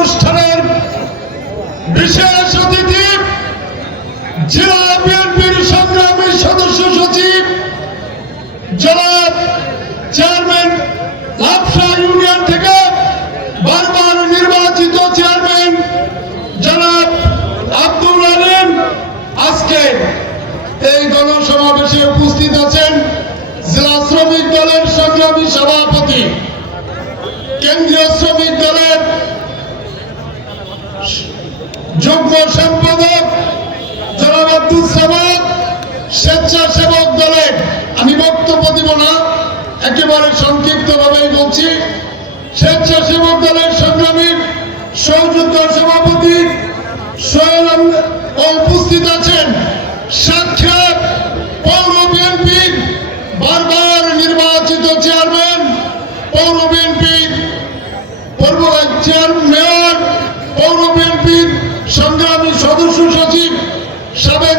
অনুষ্ঠানের বিশেষ অতিথি জেলা বিএনপির সংগ্রামী সদস্য সচিব জনাব চেয়ারম্যান লাপসা ইউনিয়ন থেকে বারবার নির্বাচিত চেয়ারম্যান জনাব আব্দুল আলিম আজকে এই গণসমাবেশে উপস্থিত আছেন জেলা শ্রমিক দলের সংগ্রামী সভাপতি কেন্দ্রীয় শ্রমিক দলের যুগ্ম সম্পাদক জনাব আব্দুল স্বেচ্ছাসেবক দলের আমি বক্তব্য দিব না, একেবারে সংক্ষিপ্ত ভাবেই বলছি। স্বেচ্ছাসেবক দলের সংগ্রামী সৌযোগ্য সভাপতি আহমেদ উপস্থিত আছেন। সাক্ষাৎ পৌর বিএনপির বারবার নির্বাচিত চেয়ারম্যান, পৌর বিএনপির পূর্ব চেয়ার মেয়র পৌর বিএনপির সংগ্রামী সদস্য সচিব সাবেক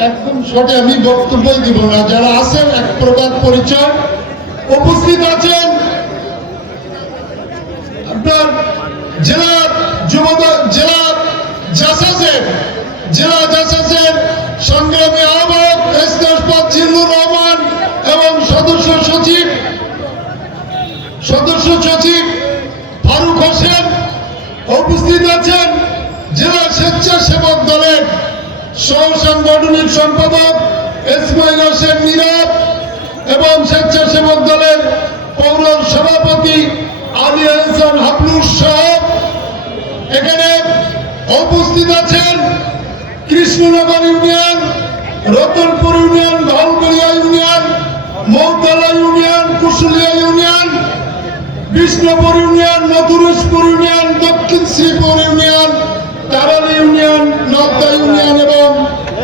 একদম শর্টে আমি বক্তব্যই দিব না। যারা আছেন, এক প্রকার পরিচয়। উপস্থিত আছেন আপনার জেলা যুব জেলা জাসাসের জেলা জাসাসের সংগ্রামী আহ্বায়ক এসদাসপদ জিল্লুর রহমান এবং সদস্য সচিব সদস্য সচিব ফারুক হোসেন উপস্থিত আছেন জেলা স্বেচ্ছাসেবক দলের সহ সাংগঠনিক সম্পাদক ইসমাইল হোসেন নীরব এবং স্বেচ্ছাসেবক দলের পৌর সভাপতি আলী আহসান হাবলুর সহ এখানে উপস্থিত আছেন Krishnanagar union, Ratanpur union Dhalgoria union, Moutala union, Kushulia union, Bishnupur union, Madhureshpur union, Dakshin Sreepur union Tarali union Nadda union এবং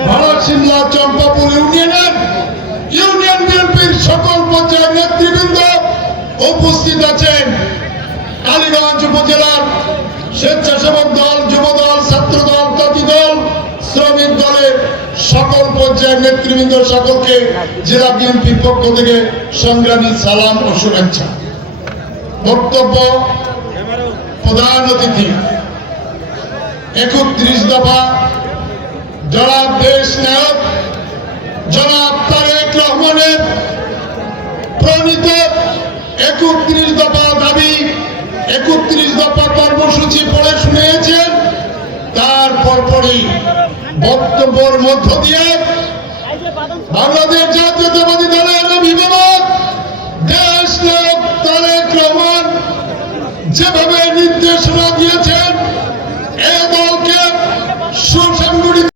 ভাড়াশিমলা চম্পাপুর ইউনিয়নের ইউনিয়ন বিএনপির সকল পর্যায়ের নেতৃবৃন্দ উপস্থিত আছেন। কালীগঞ্জ উপজেলার স্বেচ্ছাসেবক দল যুব দল ছাত্র দল তাঁতি দল শ্রমিক দলের সকল পর্যায়ের নেতৃবৃন্দ সকলকে জেলা বিএনপির পক্ষ থেকে সংগ্রামী সালাম ও শুভেচ্ছা। বক্তব্য প্রধান অতিথি একত্রিশ দফা। জনাব দেশ নায়ক, জনাব তারেক রহমানের প্রণীত একত্রিশ দফা দাবি, একত্রিশ দফা কর্মসূচি পড়ে শুনিয়েছেন। তার পরপরই বক্তব্যের মধ্য দিয়ে বাংলাদেশ জাতীয়তাবাদী দলের অভিভাবক, দেশ নায়ক তারেক রহমান যেভাবে নির্দেশনা দিয়েছে